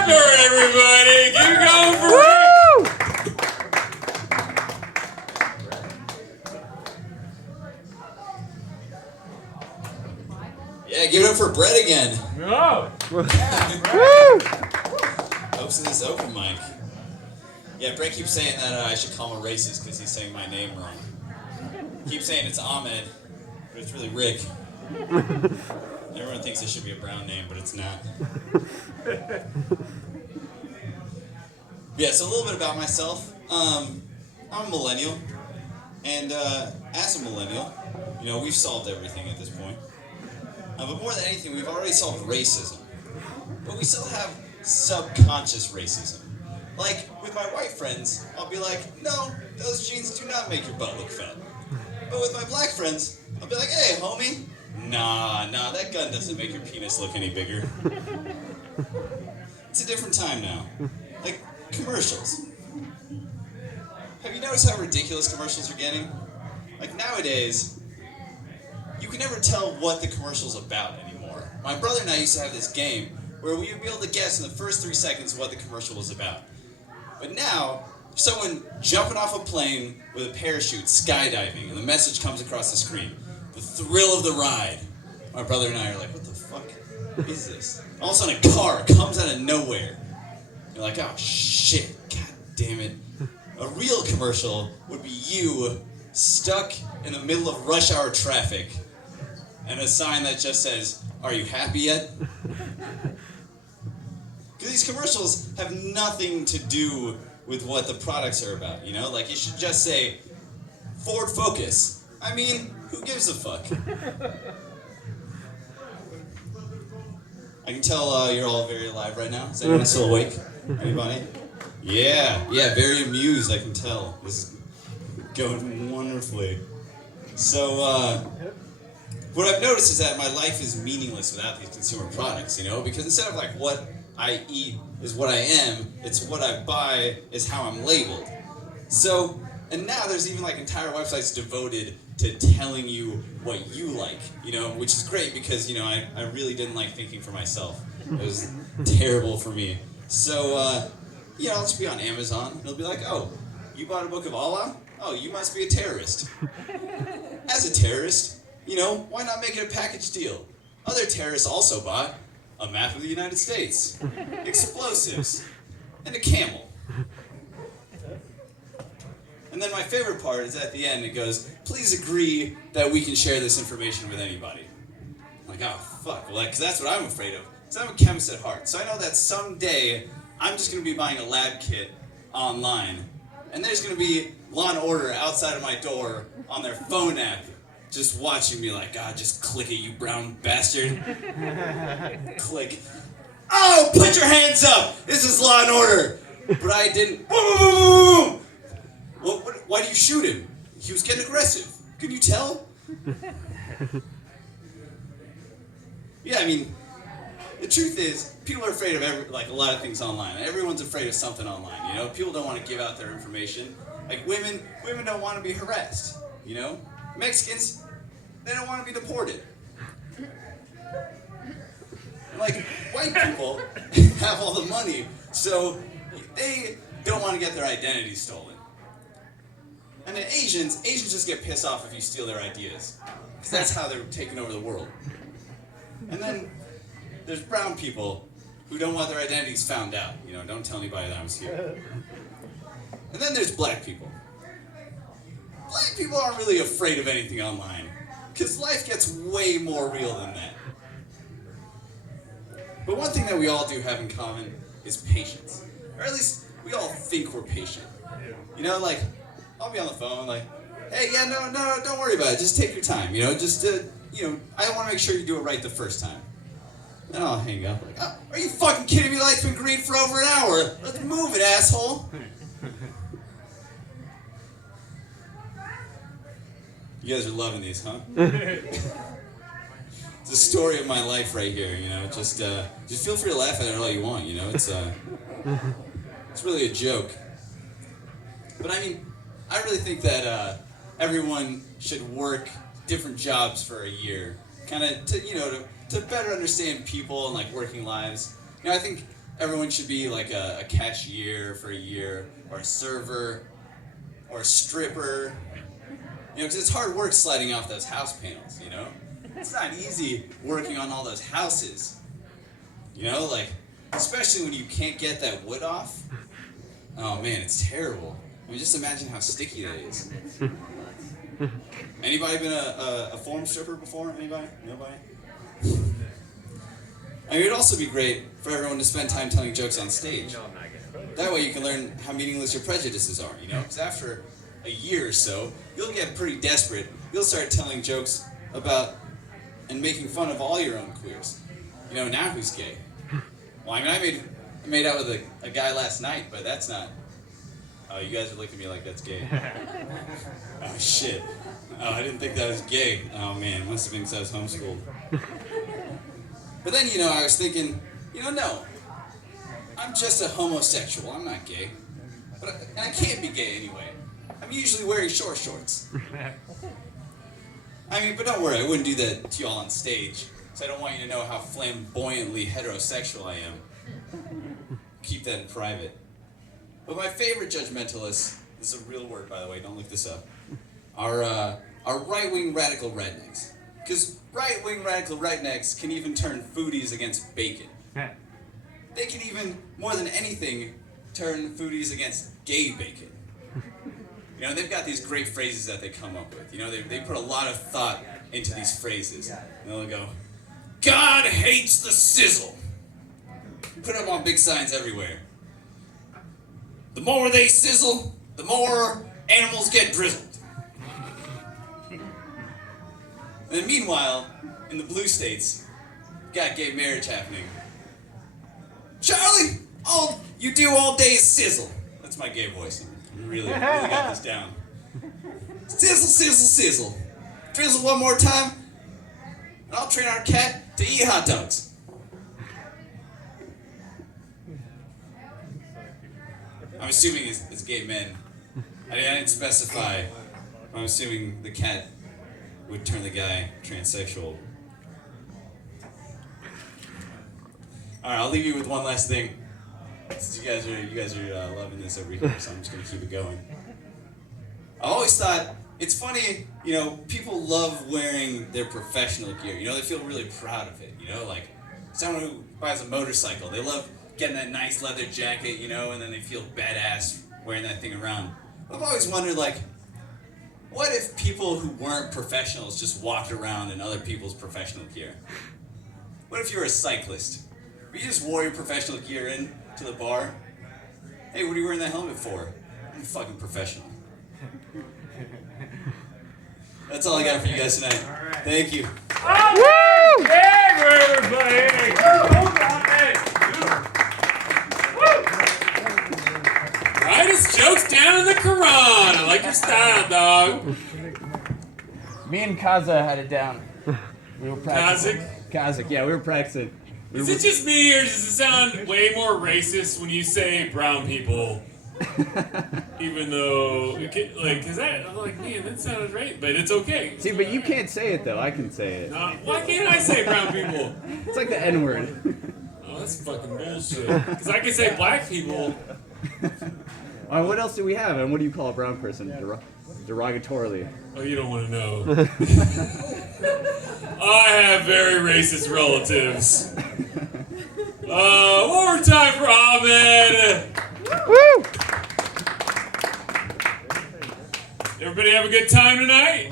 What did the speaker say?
Pepper, everybody! Keep going for Rick! Yeah, give it up for Brett again. No! Hopes of this open mic. Yeah, Brett keeps saying that I should call him a racist because he's saying my name wrong. Keeps saying it's Ahmed, but it's really Rick. Everyone thinks it should be a brown name, but it's not. Yeah, so a little bit about myself. I'm a millennial, and as a millennial, we've solved everything at this point. But more than anything, we've already solved racism. But we still have subconscious racism. Like, with my white friends, I'll be like, no, those jeans do not make your butt look fat. But with my black friends, I'll be like, hey, homie, nah, that gun doesn't make your penis look any bigger. It's a different time now. Like, commercials. Have you noticed how ridiculous commercials are getting? Like, nowadays, you can never tell what the commercial's about anymore. My brother and I used to have this game where we would be able to guess in the first 3 seconds what the commercial was about. But now, someone jumping off a plane with a parachute, skydiving, and the message comes across the screen. The thrill of the ride. My brother and I are like, what the fuck is this? All of a sudden a car comes out of nowhere. You're like, oh shit, god damn it. A real commercial would be you stuck in the middle of rush hour traffic and a sign that just says, are you happy yet? Because these commercials have nothing to do with what the products are about, Like, it should just say, Ford Focus. I mean, who gives a fuck? I can tell you're all very alive right now. Is anyone still awake? Anybody? Yeah, very amused, I can tell. This is going wonderfully. So, what I've noticed is that my life is meaningless without these consumer products, Because instead of like what I eat is what I am, it's what I buy is how I'm labeled. So, and now there's even like entire websites devoted to telling you what you like, which is great because, I really didn't like thinking for myself. It was terrible for me. So, I'll just be on Amazon and it'll be like, oh, you bought a book of Allah? Oh, you must be a terrorist. As a terrorist, why not make it a package deal? Other terrorists also bought a map of the United States, explosives, and a camel. And then my favorite part is at the end, it goes, please agree that we can share this information with anybody. I'm like, oh, fuck. Well, because that's what I'm afraid of. Because I'm a chemist at heart. So I know that someday I'm just going to be buying a lab kit online. And there's going to be Law & Order outside of my door on their phone app, just watching me like, God, just click it, you brown bastard. Click. Oh, put your hands up! This is Law & Order! But I didn't. Boom! Why do you shoot him? He was getting aggressive. Can you tell? Yeah, I mean, the truth is, people are afraid of a lot of things online. Everyone's afraid of something online, People don't want to give out their information. Like women don't want to be harassed, Mexicans, they don't want to be deported. Like, white people have all the money, so they don't want to get their identity stolen. And then Asians just get pissed off if you steal their ideas. Because that's how they're taking over the world. And then there's brown people who don't want their identities found out. Don't tell anybody that I'm here. And then there's black people. Black people aren't really afraid of anything online. Because life gets way more real than that. But one thing that we all do have in common is patience. Or at least, we all think we're patient. Like, I'll be on the phone like, hey, yeah, no, don't worry about it. Just take your time, I want to make sure you do it right the first time. Then I'll hang up like, oh, are you fucking kidding me? The light's been green for over an hour. Let's move it, asshole. You guys are loving these, huh? It's the story of my life right here, Just feel free to laugh at it all you want, It's really a joke. But I mean, I really think that everyone should work different jobs for a year, kind of to better understand people and like working lives. I think everyone should be like a cashier for a year, or a server, or a stripper. You know, because it's hard work sliding off those house panels, you know? It's not easy working on all those houses. You know, like, especially when you can't get that wood off. Oh man, it's terrible. I mean, just imagine how sticky that is. Anybody been a form stripper before? Anybody? Nobody? I mean, it'd also be great for everyone to spend time telling jokes on stage. That way you can learn how meaningless your prejudices are, you know? Because after a year or so, you'll get pretty desperate. You'll start telling jokes about and making fun of all your own queers. You know, now who's gay? Well, I mean, I made out with a guy last night, but that's not... Oh, you guys are looking at me like that's gay. Oh, shit. Oh, I didn't think that was gay. Oh, man, must have been because I was homeschooled. But then, you know, I was thinking, you know, no. I'm just a homosexual. I'm not gay. And I can't be gay anyway. I'm usually wearing short shorts. I mean, but don't worry, I wouldn't do that to y'all on stage. Because I don't want you to know how flamboyantly heterosexual I am. Keep that in private. But my favorite judgmentalists, this is a real word by the way, don't look this up, are right-wing radical rednecks. Because right-wing radical rednecks can even turn foodies against bacon. They can even, more than anything, turn foodies against gay bacon. You know, they've got these great phrases that they come up with. You know, they put a lot of thought into these phrases. And they'll go, God hates the sizzle. Put up on big signs everywhere. The more they sizzle, the more animals get drizzled. And then meanwhile, in the blue states, got gay marriage happening. Charlie, all you do all day is sizzle. That's my gay voice. Really got this down. Sizzle, sizzle, sizzle. Drizzle one more time, and I'll train our cat to eat hot dogs. I'm assuming it's gay men. I didn't specify. I'm assuming the cat would turn the guy transsexual. All right, I'll leave you with one last thing. Since you guys are loving this over here, so I'm just gonna keep it going. I always thought it's funny, you know, people love wearing their professional gear. You know, they feel really proud of it. You know, like someone who buys a motorcycle, they love getting that nice leather jacket, you know, and then they feel badass wearing that thing around. I've always wondered, like, what if people who weren't professionals just walked around in other people's professional gear? What if you were a cyclist? You just wore your professional gear in to the bar. Hey, what are you wearing that helmet for? I'm a fucking professional. That's all I got for you guys tonight. Right. Thank you. Oh, woo! Yeah, everybody! Write jokes down in the Quran. I like your style, dog. Me and Kaza had it down. We were practicing. Kazakh, yeah, we were practicing. Is it just me, or does it sound way more racist when you say brown people? Even though, cause I'm like, man, that sounded right, but it's okay. See, but you can't say it though. I can say it. Why can't I say brown people? It's like the N-word. Oh, that's fucking bullshit. Cause I can say black people. What else do we have? And what do you call a brown person? Derogatorily. Oh, you don't want to know. I have very racist relatives. One more time for Ahmed. Woo! Everybody have a good time tonight?